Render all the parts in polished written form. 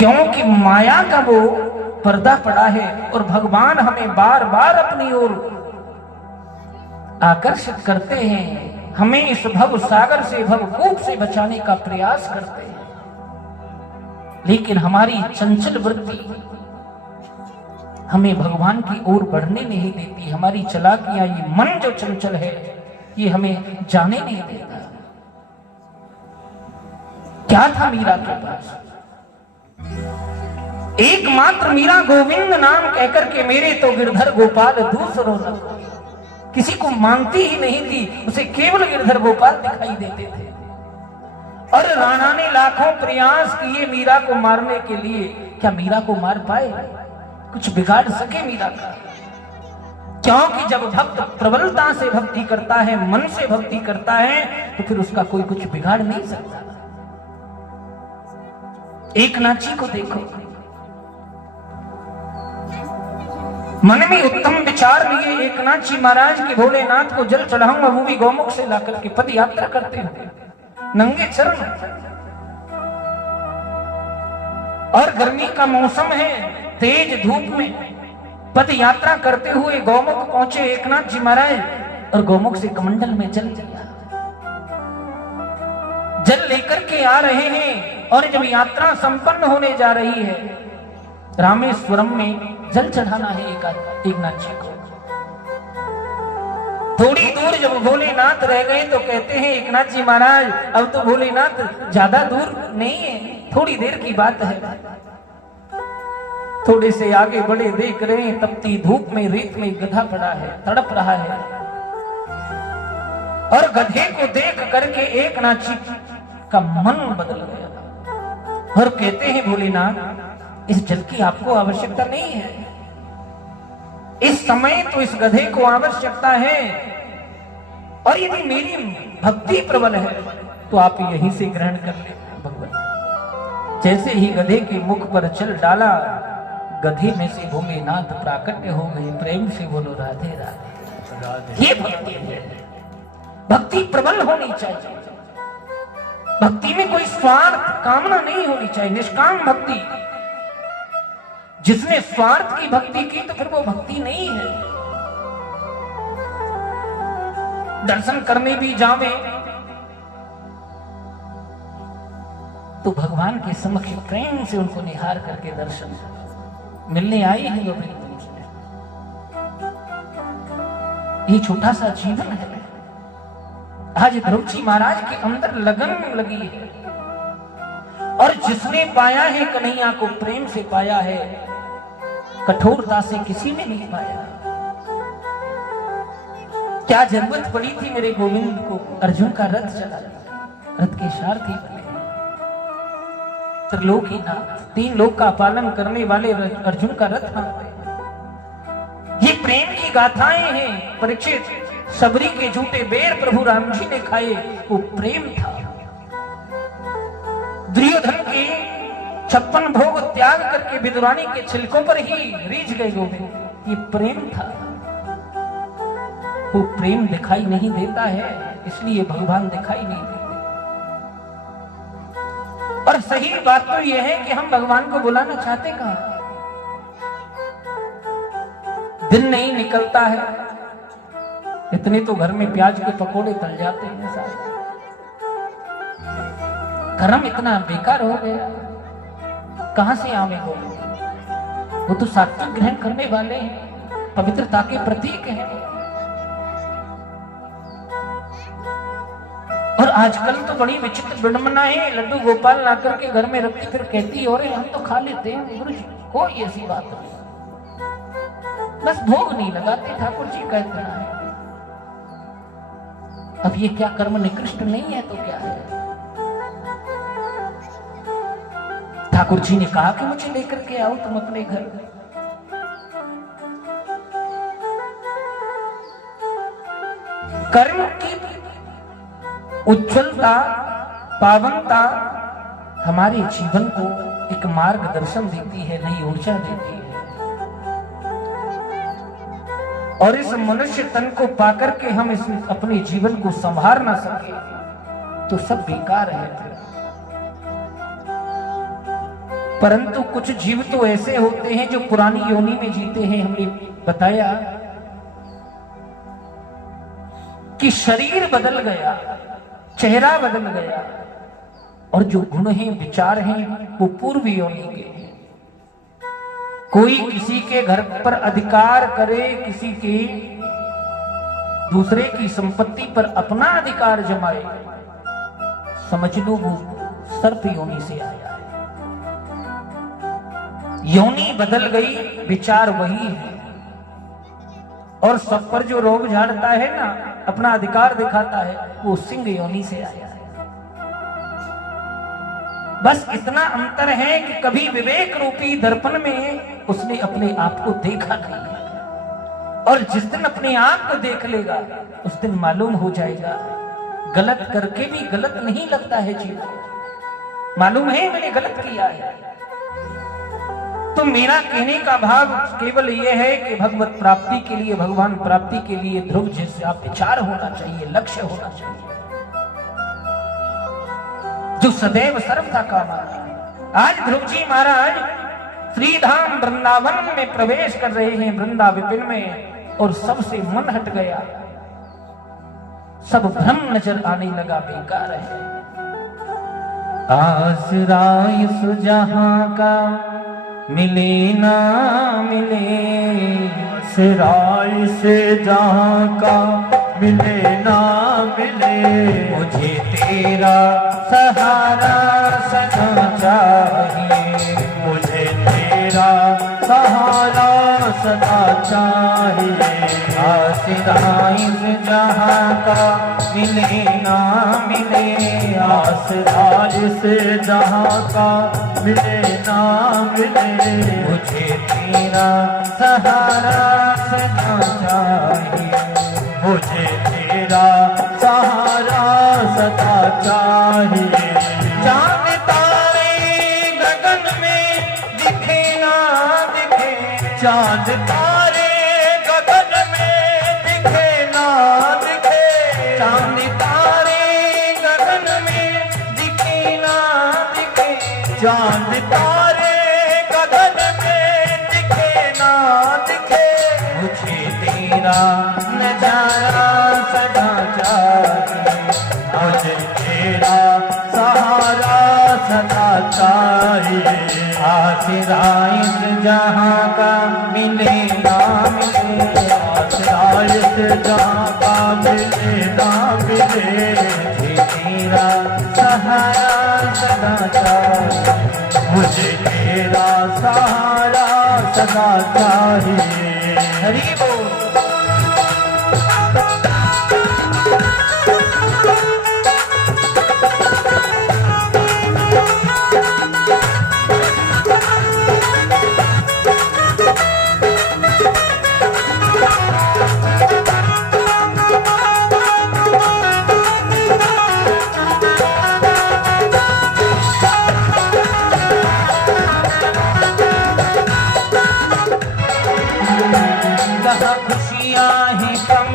क्योंकि माया का वो पर्दा पड़ा है और भगवान हमें बार बार अपनी ओर आकर्षित करते हैं, हमें इस भव सागर से, भवकूप से बचाने का प्रयास करते हैं। लेकिन हमारी चंचल वृत्ति हमें भगवान की ओर बढ़ने नहीं देती। हमारी चालाकियां, ये मन जो चंचल है, ये हमें जाने नहीं देता। क्या था मीरा के पास? एकमात्र मीरा गोविंद नाम कहकर के मेरे तो गिरधर गोपाल दूसरों न कोई, किसी को मांगती ही नहीं थी, उसे केवल गिरधर गोपाल दिखाई देते थे। और राणा ने लाखों प्रयास किए मीरा को मारने के लिए, क्या मीरा को मार पाए? कुछ बिगाड़ सके मीरा का? क्योंकि जब भक्त प्रबलता से भक्ति करता है, मन से भक्ति करता है, तो फिर उसका कोई कुछ बिगाड़ नहीं सकता। एक नाची को देखो, मन में उत्तम विचार लिए एक नाची महाराज की भोलेनाथ को जल चढ़ाऊंगा, वो भी गौमुख से लाकर के पद यात्रा करते हुए नंगे चरण। और गर्मी का मौसम है, तेज धूप में पद यात्रा करते हुए गौमुख पहुंचे एकनाथ जी महाराज और गौमुख से कमंडल में जल दिया। जल लेकर के आ रहे हैं और जब यात्रा संपन्न होने जा रही है, रामेश्वरम में जल चढ़ाना है एकनाथ जी को। थोड़ी दूर जब भोलेनाथ रह गए तो कहते हैं एकनाथ जी महाराज, अब तो भोलेनाथ ज्यादा दूर नहीं है, थोड़ी देर की बात है। थोड़े से आगे बढ़े, देख रहे हैं तपती धूप में रेत में गधा पड़ा है, तड़प रहा है। और गधे को देख करके एकनाथ जी का मन बदल गया और कहते हैं भोलेनाथ, इस जल की आपको आवश्यकता नहीं है, इस समय तो इस गधे को आवश्यकता है, और यदि मेरी भक्ति प्रबल है तो आप यहीं से ग्रहण कर ले भगवान। जैसे ही गधे के मुख पर जल डाला, गधे में से भोलेनाथ प्राकट्य हो गए। प्रेम से बोलो राधे राधे। ये भक्ति है, भक्ति प्रबल होनी चाहिए। भक्ति में कोई स्वार्थ कामना नहीं होनी चाहिए, निष्काम भक्ति। जिसने स्वार्थ की भक्ति की तो फिर वो भक्ति नहीं है। दर्शन करने भी जावे तो भगवान के समक्ष प्रेम से उनको निहार करके दर्शन मिलने आई है गोविंद। ये छोटा सा जीवन है। आज ध्रुव जी महाराज के अंदर लगन लगी है, और जिसने पाया है कन्हैया को, प्रेम से पाया है, कठोरता से किसी ने नहीं पाया। क्या जरूरत पड़ी थी मेरे गोविंद को अर्जुन का रथ चला, रथ के सारथी बने, त्रिलोकीनाथ, तीन लोक का पालन करने वाले अर्जुन का रथ हाँकते। ये प्रेम की गाथाएं हैं। परीक्षित, सबरी के झूठे बेर प्रभु राम जी ने खाए, वो प्रेम था। दुर्योधन के 56 भोग त्याग करके विदुरानी के छिलकों पर ही रीझ गए गोविंद, ये प्रेम था। वो प्रेम दिखाई नहीं देता है, इसलिए भगवान दिखाई नहीं देते। और सही बात तो यह है कि हम भगवान को बुलाना चाहते कहां? दिन नहीं निकलता है, इतने तो घर में प्याज के पकोड़े तल जाते हैं साथ। कर्म इतना बेकार हो गया, कहां से आवे गोविंद? वो तो सात्विक ग्रहण करने वाले हैं, पवित्रता के प्रतीक हैं। और आजकल तो बड़ी विचित्र विडंबना है, लड्डू गोपाल ला करके घर में रखती, फिर कहती और हम तो खा लेते हैं। गुरु जी, कोई ऐसी बात नहीं, बस भोग नहीं लगाते, ठाकुर जी का इतना है। अब ये क्या कर्म निकृष्ट नहीं है तो क्या है? ठाकुर जी ने कहा कि मुझे लेकर के आओ तुम अपने घर। कर्म की उज्ज्वलता, पावनता हमारे जीवन को एक मार्गदर्शन देती है, नई ऊर्जा देती है। और इस मनुष्य तन को पाकर के हम इस अपने जीवन को संभाल ना सके तो सब बेकार है। परंतु कुछ जीव तो ऐसे होते हैं जो पुरानी योनि में जीते हैं। हमने बताया कि शरीर बदल गया, चेहरा बदल गया, और जो गुण हैं, विचार हैं, वो पूर्व योनि के हैं। कोई किसी के घर पर अधिकार करे, किसी के दूसरे की संपत्ति पर अपना अधिकार जमाए, समझ लो वो सर्प योनि से आया है। योनि बदल गई, विचार वही है। और सब पर जो रोब झाड़ता है ना, अपना अधिकार दिखाता है, वो सिंह योनि से आया है। बस इतना अंतर है कि कभी विवेक रूपी दर्पण में उसने अपने आप को देखा नहीं, और जिस दिन अपने आप को देख लेगा उस दिन मालूम हो जाएगा, गलत करके भी गलत नहीं लगता है जीवन, मालूम है मैंने गलत किया है। तो मेरा कहने का भाव केवल यह है कि भगवत प्राप्ति के लिए, भगवान प्राप्ति के लिए ध्रुव जैसे आप विचार होना चाहिए, लक्ष्य होना चाहिए, जो सदैव सर्वथा काम आता है। आज ध्रुव जी महाराज श्रीधाम वृंदावन में प्रवेश कर रहे हैं, वृंदा विपिन में, और सबसे मन हट गया, सब भ्रम नजर आने लगा, बेकार है। आसरा इस जहां का मिले ना मिले, सिराय से जहां का मिले ना मिले, मुझे तेरा सहारा सदा चाहिए, मुझे तेरा सहारा सदा चाहिए। आसरा इस जहां का मिले ना मिले, आसरा इस जहां का मिले ना मिले, मुझे तेरा सहारा सदा चाहिए, मुझे तेरा सहारा सदा चाहिए। चांद तारे गगन में दिखे ना दिखे, चांद तारे गगन में दिखे ना दिखे, चांद तारे गगन में दिखे ना दिखे, चांद तारे गगन में दिखे ना दिखे, मुझे तेरा नजारा सदा चाहिए, मुझे तेरा सहारा सदा चाहिए। आसरा इस जहां का मिले ना मिले, आसरा इस जहां का मिले ना मिले, मुझे तेरा सहारा सदा चाहिए, मुझे तेरा सहारा सदा चाहिए। हरि बोल। जहाँ खुशियाँ हैं कम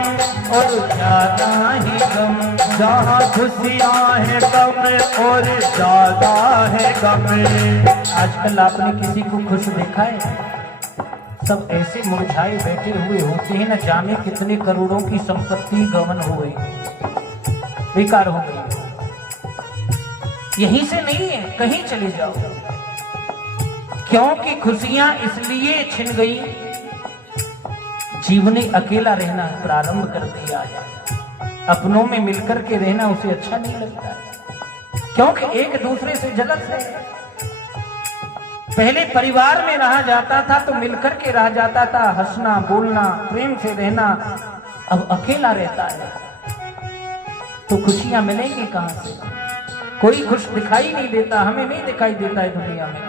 और ज्यादा है गम, जहाँ खुशियाँ हैं कम और ज्यादा है गम। आजकल आपने किसी को खुश देखा है? सब ऐसे मुरझाए बैठे हुए होते हैं, न जाने कितने करोड़ों की संपत्ति गवन हो गई, बेकार हो गई। यहीं से नहीं है, कहीं चले जाओ, क्योंकि खुशियां इसलिए छिन गई, जीव ने अकेला रहना प्रारंभ कर दिया है। अपनों में मिलकर के रहना उसे अच्छा नहीं लगता है, क्योंकि एक दूसरे से जलस है। पहले परिवार में रहा जाता था तो मिलकर के रहा जाता था, हंसना बोलना प्रेम से रहना। अब अकेला रहता है तो खुशियां मिलेंगी कहां से? कोई खुश दिखाई नहीं देता, हमें नहीं दिखाई देता है दुनिया में।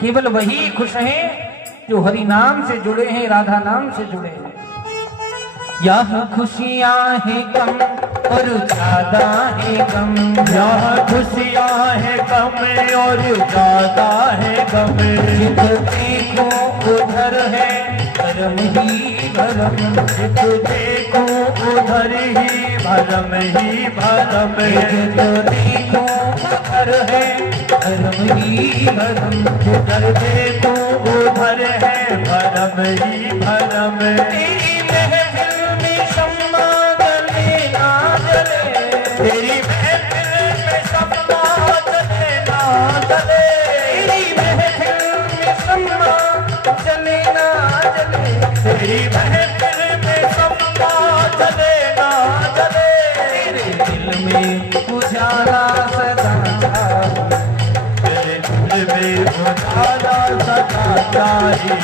केवल वही खुश हैं जो हरि नाम से जुड़े हैं, राधा नाम से जुड़े हैं। यहाँ खुशियाँ हैं कम और ज्यादा है गम, यहाँ खुशियाँ हैं कम और ज्यादा है गम। जिधर देखो उधर है भरम ही भरम, जिधर देखो उधर ही भरम ही भरम। जिधर देखो उधर है भरम ही भरम। जिधर देखो उधर है भरम ही भरम। तेरी महफिल में शम्मा जले ना जले, तेरी महफिल में शम्मा जले ना जले। तेरी महफिल में शम्मा जले ना जले, तेरी महफिल में शम्मा जले ना जले। तेरे दिल में उजाला सदा चाहिए, तेरे दिल में उजाला सदा चाहिए।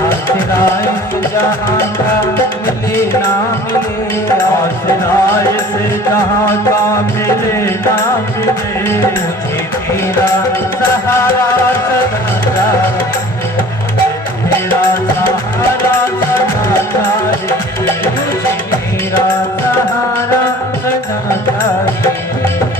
आसरा इस जहां का मिले ना मिले, आसरा इस जहां का मिले ना मिले। मुझे तेरा सहारा सदा चाहिए, तेरा सहारा सदा चाहिए। मुझे तेरा सहारा सदा चाहिए,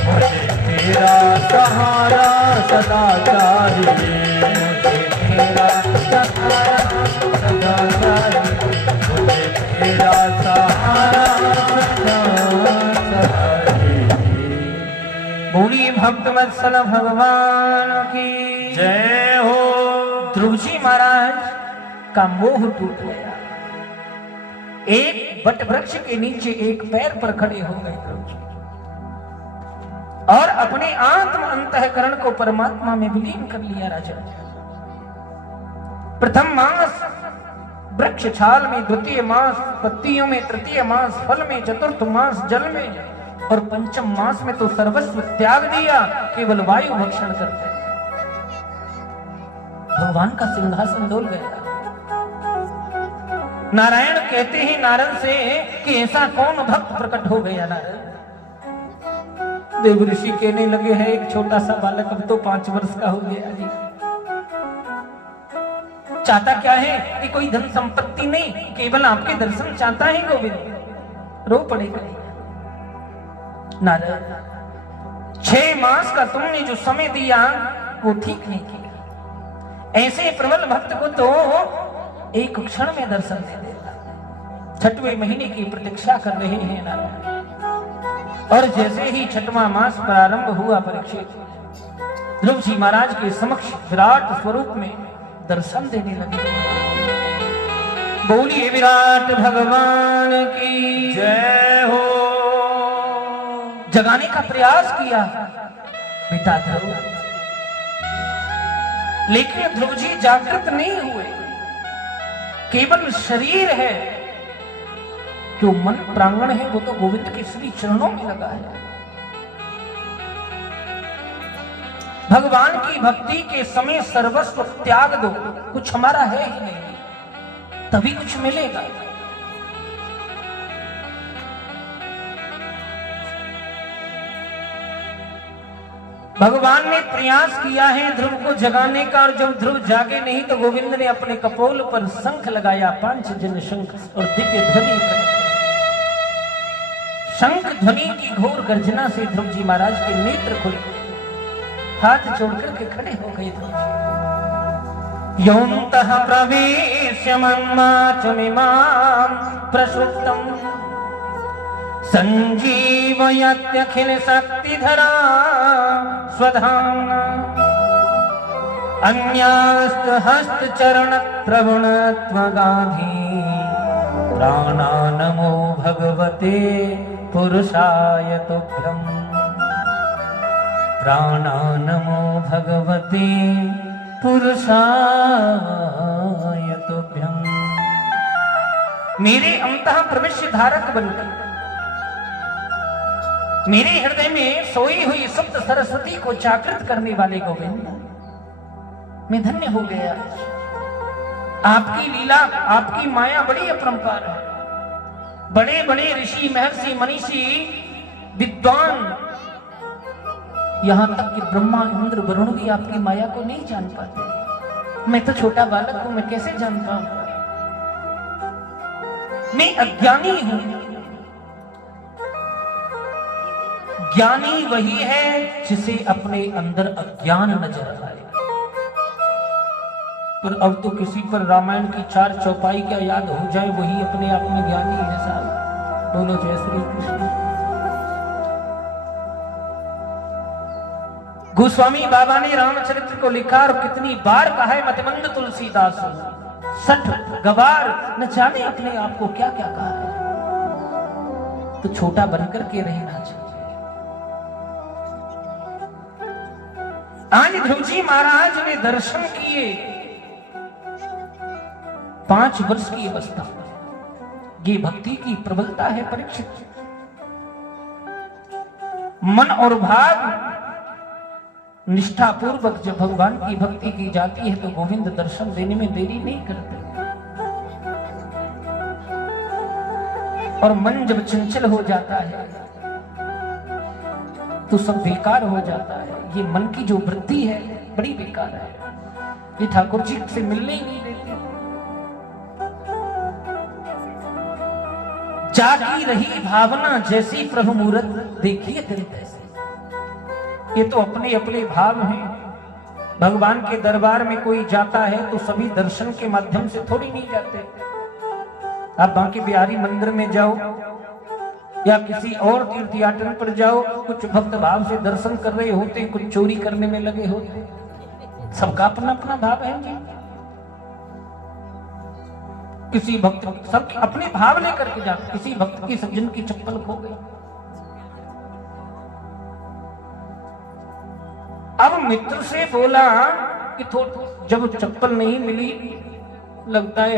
मुझे तेरा सहारा सदा चाहिए। मुझे तेरा सहारा सदा चाहिए, मुझे तेरा सहारा सदा चाहिए। बोलिए भक्त वत्सल भगवान की जय हो। ध्रुव जी महाराज का मोह टूट गया। एक बट वृक्ष के नीचे एक पैर पर खड़े हो गए ध्रुव जी, और अपने आत्म अंतःकरण को परमात्मा में विलीन कर लिया। राजा प्रथम मास वृक्ष छाल में, द्वितीय मास पत्तियों में, तृतीय मास फल में, चतुर्थ मास जल में, और पंचम मास में तो सर्वस्व त्याग दिया, केवल वायु भक्षण करते। भगवान का सिंहासन डोल गया। नारायण कहते हैं नारद से कि ऐसा कौन भक्त प्रकट हो गया। नारद देव ऋषि कहने लगे हैं एक छोटा सा बालक अब तो 5 वर्ष का हो गया जी, चाहता क्या है कि कोई धन संपत्ति नहीं, केवल आपके दर्शन चाहता है गोविंद। रो पड़ेगा नारद, 6 मास का तुमने जो समय दिया वो ठीक नहीं किया। ऐसे प्रबल भक्त को तो एक क्षण में दर्शन दे देगा। 6वें महीने की प्रतीक्षा कर रहे हैं नारायण, और जैसे ही 6वां मास प्रारंभ हुआ, परीक्षित ध्रुव जी महाराज के समक्ष विराट स्वरूप में दर्शन देने लगे। बोलिए विराट भगवान की जय हो। जगाने का प्रयास किया पिता ध्रुव, लेकिन ध्रुव जी जागृत नहीं हुए। केवल शरीर है, जो मन प्रांगण है वो तो गोविंद के श्री चरणों में लगा है। भगवान की भक्ति के समय सर्वस्व त्याग दो, कुछ हमारा है ही नहीं, तभी कुछ मिलेगा। भगवान ने प्रयास किया है ध्रुव को जगाने का, और जब ध्रुव जागे नहीं तो गोविंद ने अपने कपोल पर शंख लगाया, 5 जन शंख, और दिव्य ध्वनि करी। शंख ध्वनि की घोर गर्जना से ध्रुव जी महाराज के नेत्र खुले, हाथ जोड़कर के खड़े हो गए ध्रुव जी। योऽन्तः प्रवेश्य मन्माचमिमां प्रसुप्तम् संजीवयत्यखिल शक्तिधरा स्वधाम्ना अन्यास्त हस्त चरण प्रवण त्वगाधी प्राणानमो भगवते पुरुषाय तुभ्यम् प्राणानमो भगवते पुरुषाय तुभ्यम्। मेरे अंतः प्रविश्य धारक बनकर मेरे हृदय में सोई हुई सप्त सरस्वती को जागृत करने वाले गोविंद, मैं धन्य हो गया। आपकी लीला, आपकी माया बड़ी अपरंपार है। बड़े बड़े ऋषि, महर्षि, मनीषी, विद्वान, यहां तक कि ब्रह्मा, इंद्र, वरुण भी आपकी माया को नहीं जान पाते। मैं तो छोटा बालक हूं, मैं कैसे जान पाऊं? मैं अज्ञानी हूं। ज्ञानी वही है जिसे अपने अंदर अज्ञान नजर आए। पर अब तो किसी पर रामायण की 4 चौपाई क्या याद हो जाए, वही अपने आप में ज्ञानी है साहब। बोलो जय श्री कृष्ण। गोस्वामी बाबा ने रामचरित्र को लिखा और कितनी बार कहा है मतमंद तुलसीदास, 60 गवार न जाने अपने आप को क्या क्या कहा है। तो छोटा बनकर के रहना चाहिए। आज ध्रुव जी महाराज ने दर्शन किए 5 वर्ष की अवस्था में। ये भक्ति की प्रबलता है परीक्षित। मन और भाव निष्ठा पूर्वक जब भगवान की भक्ति की जाती है तो गोविंद दर्शन देने में देरी नहीं करते। और मन जब चंचल हो जाता है तो सब बेकार हो जाता है। ये मन की जो वृत्ति है बड़ी बेकार है। ये ठाकुर जी से मिलने ही नहीं देती। जागी रही भावना जैसी प्रभु मूरत, देखिए दिल कैसे। ये तो अपने अपने भाव हैं। भगवान के दरबार में कोई जाता है तो सभी दर्शन के माध्यम से थोड़ी नहीं जाते। आप बांके बिहारी मंदिर में जाओ या किसी और तीर्थ यात्रा पर जाओ, कुछ भक्त भाव से दर्शन कर रहे होते, कुछ चोरी करने में लगे होते। सबका अपना अपना भाव है जी। किसी भक्त सब अपने भाव लेकर के जाते। किसी भक्त की सज्जन की चप्पल खो गई। अब मित्र से बोला कि जब चप्पल नहीं मिली, लगता है